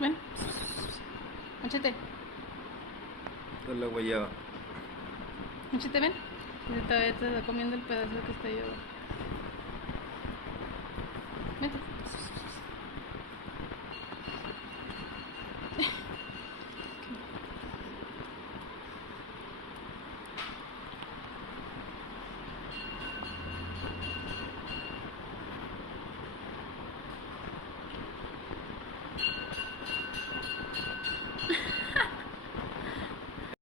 Ven. Manchete. Con la guayaba. Manchete, ven. Y todavía te está comiendo el pedazo que está ahí abajo.